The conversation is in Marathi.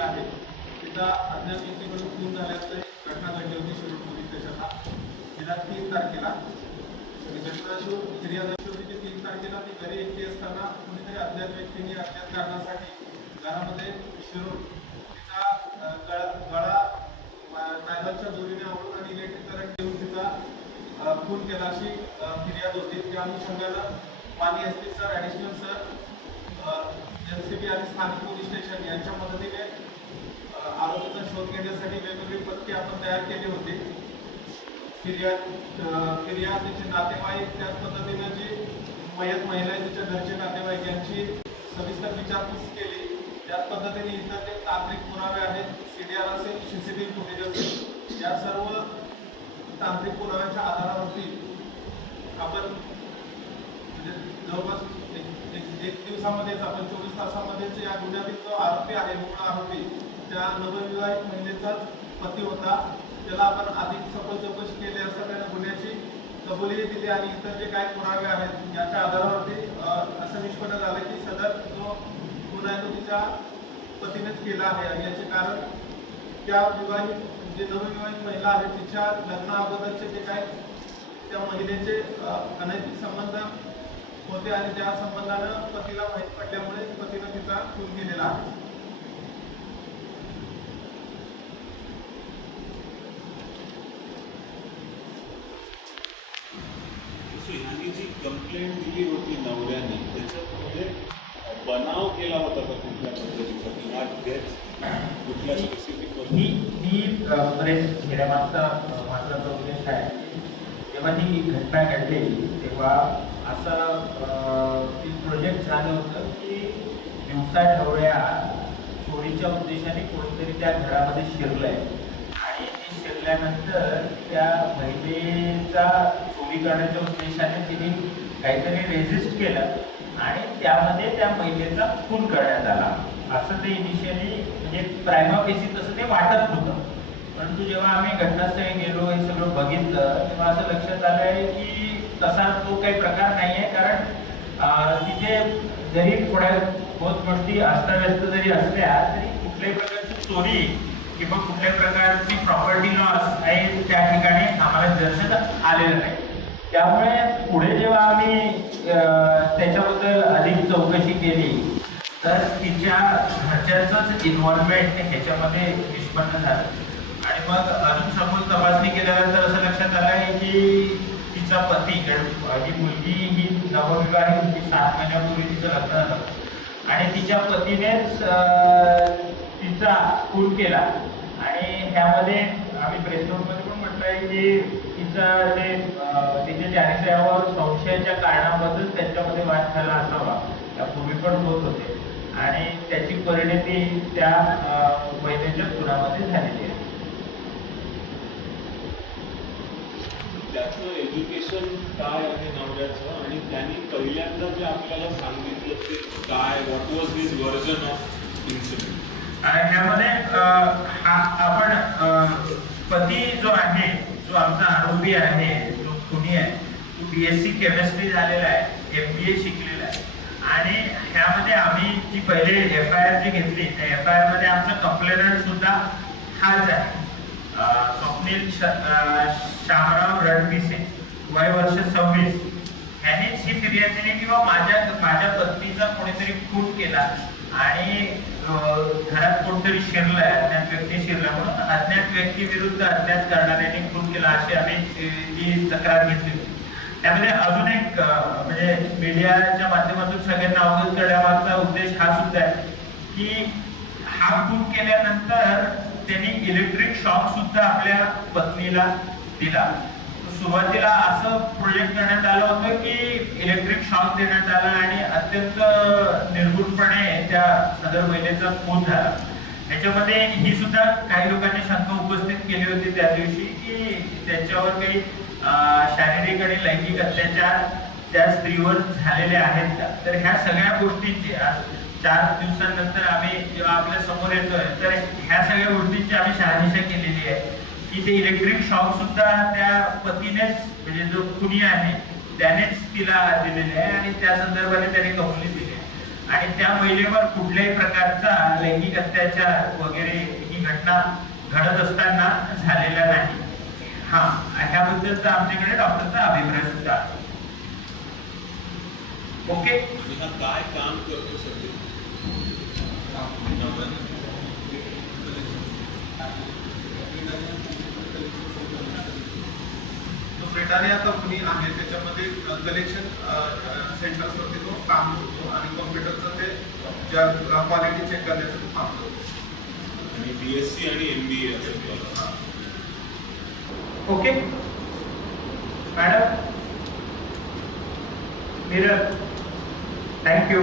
जी आहे. तिचा अद्याप एकीकडून खून झाल्याचं घटना घडली होती शिरूर पोलीस स्टेशनला तिला तीन तारखेला. आणि घटना शिव फिर्याद अशी होती तीन तारखेला ती घरी एकटी असताना कुणीतरी अज्ञात व्यक्तीने अज्ञात कारणासाठी घरामध्ये शिरूर तिचा गळा गळा टायलरच्या दोरीने आवडून आणि इलेक्ट्रिक करंट देऊन तिचा खून केला अशी फिर्याद होती. त्या अनुषंगानं माननीय S P sir additional sir L C B आणि स्थानिक पोलीस स्टेशन यांच्या मदतीने वेगवेगळी आपण तयार केली होती. फिर्या तिचे नातेवाईक त्याच पद्धतीनं जी मयत महिला आहे तिच्या घरचे नातेवाईक यांची सविस्तर विचारपूस केली त्याच पद्धतीने इतर जे तांत्रिक पुरावे आहेत सी डी आर असेल C C T V footage असेल या सर्व तांत्रिक पुराव्यांच्या आधारावरती आपण म्हणजे जवळपास एक- एक एक दिवसामध्येच आपण चोवीस तासामध्येच या गुन्ह्यातील जो आरोपी आहे मूळ आरोपी त्या नवविवाहित महिलेचाच पती होता. त्याला आपण अधिक सखोल चौकशी केली असता त्याने गुन्ह्याची कबुली दिली आणि इतर जे काही पुरावे आहेत याच्या आधारावरती असं निष्पन्न झालं की सदर जो गुन्हा आहे तो तिच्या पतीनेच केला आहे. आणि याचे कारण त्या विवाहित जे नवविवाहित महिला आहे तिच्या लग्ना अगोदरचे जे काही त्या महिलेचे अनैतिक संबंध होते आणि त्या संबंधानं पतीला माहीत पडल्यामुळे पतीनं तिचा खून केलेला आहे सो यांनी जी कंप्लेंट दिली होती नवऱ्याने? त्याच्यात म्हणजे बनाव केला होता का कुठल्या पद्धतीचा? नॉट डेथ कुठल्या स्पेसिफिक मी मी प्रेस घेण्यामागचा महत्त्वाचा उद्देश आहे जेव्हा ती घटना घडलेली तेव्हा असं ती प्रोजेक्ट झालं होतं की दिवसा ढवळ्या चोरीच्या उद्देशाने कोणीतरी त्या घरामध्ये शिरलंय. आणि ती शिरल्यानंतर त्या महिलेचा चोरी करण्याच्या उद्देशाने तिने काहीतरी रेजिस्ट केलं आणि त्यामध्ये त्या महिलेचा खून करण्यात आला. असं ते इनिशियली म्हणजे प्रायमाफेसी तसं ते वाटत होतं. परंतु जेव्हा आम्ही घटनास्थळी गेलो हे सगळं बघितलं तेव्हा असं लक्षात आलंय की तसा तो काही प्रकार नाही आहे कारण तिथे जरी थोड्या बहुत गोष्टी अस्ताव्यस्त जरी असल्या तरी कुठल्याही प्रकारची चोरी किंवा कुठल्याही प्रकारची प्रॉपर्टी लॉस आहे त्या ठिकाणी आम्हाला दर्शन आलेलं नाही. त्यामुळे पुढे जेव्हा आम्ही अधिक चौकशी केली तर तिच्या घरच्यांचंच इन्व्हॉल्वमेंट ह्याच्यामध्ये निष्पन्न झालं. आणि मग अजून सखोल तपासणी केल्यानंतर असं लक्षात आलं आहे की तिचा पती ही मुलगी ही नवविवाहित होती सात महिन्यापूर्वी तिचं लग्न झालं. आणि तिच्या पतीनेच तिचा खून केला. आणि त्यामध्ये आम्ही प्रेस नोटमध्ये पण म्हटलं आहे की तिचा जे तिचे चारित्र्यावर संशयाच्या कारणाबद्दल त्यांच्यामध्ये वाद झाला असावा यापूर्वी पण होत होते. आणि त्याची परिणती त्या अं, महिलेच्या खुनामध्ये झालेली आहे. त्याचं एज्युकेशन काय आहे नवऱ्याचं आणि त्यांनी पहिल्यांदा जे आपल्याला सांगितलं ते काय? What was this version of incident आणि ह्यामध्ये आपण पती जो आहे जो आमचा आरोपी आहे जो खुनी आहे तो बी एस सी केमिस्ट्री झालेला आहे एम बी ए शिकलेला आहे. आणि ह्यामध्ये आम्ही जी पहिले एफ आय आर जी घेतली त्या एफ आय आरमध्ये आमचा कंप्लेनंट सुद्धा हाच आहे. स्वप्नील शामराव रणपिसे वय वर्ष सव्वीस. ह्यानेच ही फिर्याद दिली किंवा माझ्या माझ्या पत्नीचा कोणीतरी खून केला आणि घरात कोणतरी शिरलाय अज्ञात व्यक्ती शिरला म्हणून अज्ञात व्यक्ती विरुद्ध अज्ञात करणाऱ्याने खून केला अशी आम्ही तक्रार घेतली होती. त्यामध्ये अजून एक म्हणजे मीडियाच्या माध्यमातून सगळ्यांना अवगत करण्यामागचा उद्देश हा सुद्धा आहे की हा खून केल्यानंतर त्यांनी इलेक्ट्रिक शॉक सुद्धा आपल्या पत्नीला दिला. सुरुवातीला असं प्रोजेक्ट करण्यात आलं होतं की इलेक्ट्रिक शॉक देण्यात आला आणि अत्यंत निर्गुणपणे त्या सदर महिलेचा खून झाला. त्याच्यामध्ये ही सुद्धा काही लोकांनी शंका उपस्थित केली होती त्या दिवशी की त्याच्यावर काही शारीरिक आणि लैंगिक अत्याचार त्या स्त्रीवर झालेले आहेत का? तर ह्या सगळ्या गोष्टींची आज चार दिवसांनंतर आम्ही जेव्हा आपल्यासमोर येतोय तर ह्या सगळ्या गोष्टींची आम्ही शहानिशा केलेली की ते इलेक्ट्रिक शॉक सुद्धा त्या पतीनेच म्हणजे जो खुनी आहे त्यानेच तिला दिलेले आहे आणि त्या संदर्भाने त्याने कबुली दिली आहे. आणि त्या महिलेवर कुठल्याही प्रकारचा लैंगिक अत्याचार वगैरे ही घटना घडत असताना झालेला नाही. हा ह्याबद्दलचा आमच्याकडे डॉक्टरचा अभिप्राय सुद्धा. ओके काय काम करतो सध्या? तो ब्रिटानिया कंपनी आहे त्याच्यामध्ये कलेक्शन सेंटर्स वरती तो काम करतो आणि कॉम्प्युटरचं ते ज्या क्वालिटी चेक करण्याचं काम करतो. आणि बी एस सी आणि M B A. Okay madam mirror thank you